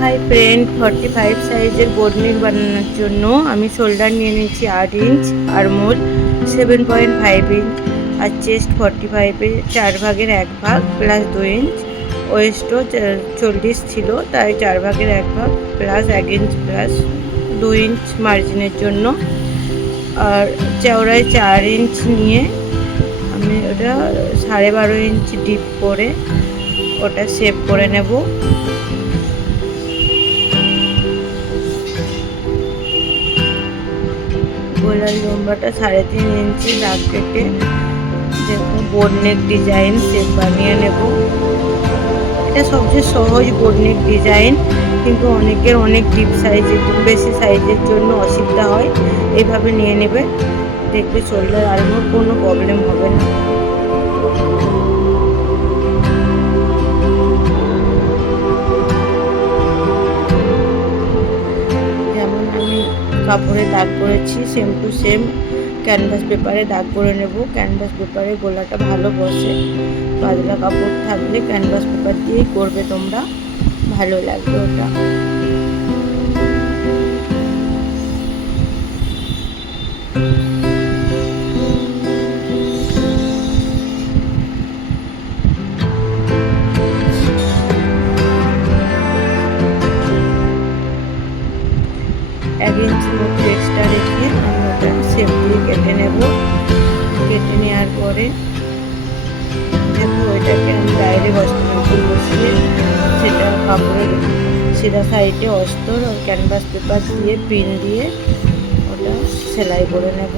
Hi friend, 45 সাইজের boat নেক বানানোর জন্য আমি শোল্ডার নিয়ে নিয়েছি 8 ইঞ্চ, আরমোল 7.5 ইঞ্চ আর চেস্ট 45-এ 4 ভাগের 1 ভাগ প্লাস 2 ইঞ্চ। ওয়েস্টও 40 ছিল, তাই 4 ভাগের 1 ভাগ প্লাস 1 ইঞ্চ প্লাস 2 ইঞ্চ মার্জিনের জন্য। আর চওড়ায় 4 ইঞ্চ নিয়ে আমি ওটা 12.5 ইঞ্চ ডিপ করে ওটা শেপ করে নেব। গলার লম্বাটা 3.5 ইঞ্চি দাগ কেটে দেখো বোট নেক ডিজাইন শেপ বানিয়ে নেব। এটা সবচেয়ে সহজ বোট নেক ডিজাইন, কিন্তু অনেকের অনেক ডিপ সাইজের বেশি সাইজের জন্য অসুবিধা হয়। এইভাবে নিয়ে নেবে, দেখবে শোল্ডার আর্মোর কোনো প্রবলেম হবে না। যেমন আমি কাপড়ে দাগ করেছি সেম টু সেম ক্যানভাস পেপারে দাগ করে নেব। ক্যানভাস পেপারে গলাটা ভালো বসে, পাতলা কাপড় থাকলে ক্যানভাস পেপার দিয়েই করবে তোমরা, ভালো লাগবে ওটা। এক ইঞ্চির মতো এক্সট্রা রেখে আমি ওটা শেপ দিয়ে কেটে নেব। কেটে নেওয়ার পরে দেখো ওইটাকে আমি বাইরে অস্ত্র বসিয়ে সেটা কাপড়ের সিধা সাইডে অস্ত্র আর ক্যানভাস পেপার দিয়ে পিন দিয়ে ওটা সেলাই করে নেব।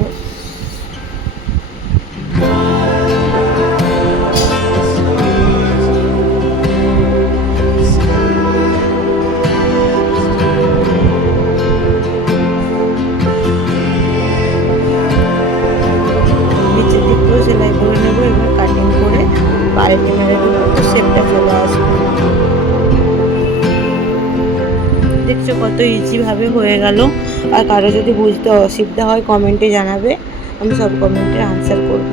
নিচের দিকটাও সেলাই করে নেব। এবার কাটিং করে পায়েতে মেরে দেবো, তো শেপটা চলে আসবে। দেখছো কত ইজিভাবে হয়ে গেল। আর কারো যদি বুঝতে অসুবিধা হয় কমেন্টে জানাবে, আমি সব কমেন্টের আনসার করব।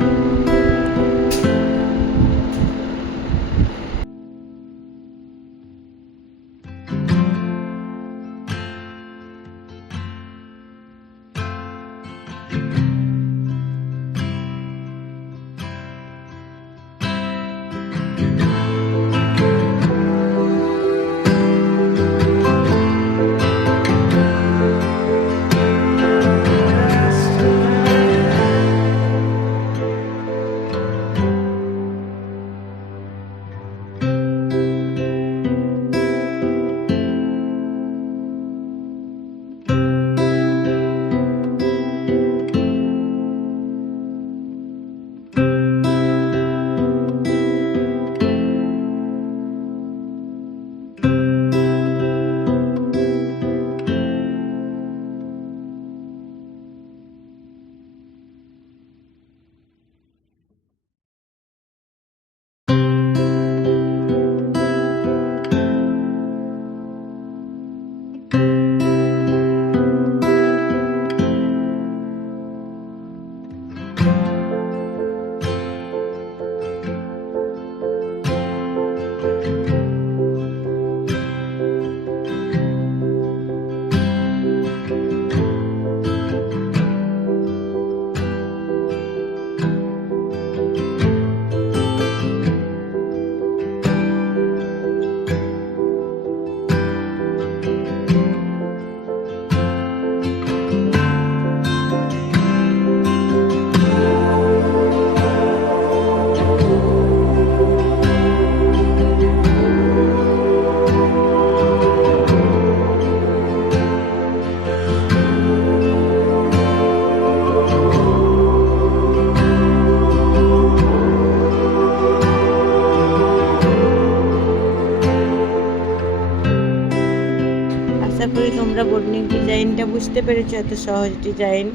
আশা করি তোমরা বোট নেক ডিজাইনটা বুঝতে পেরেছো। এত সহজ ডিজাইন,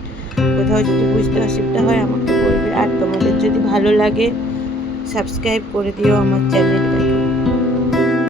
কোথাও যদি বুঝতে অসুবিধা হয় আমাকে বলবে। আর তোমাদের যদি ভালো লাগে সাবস্ক্রাইব করে দিও আমার চ্যানেলটা।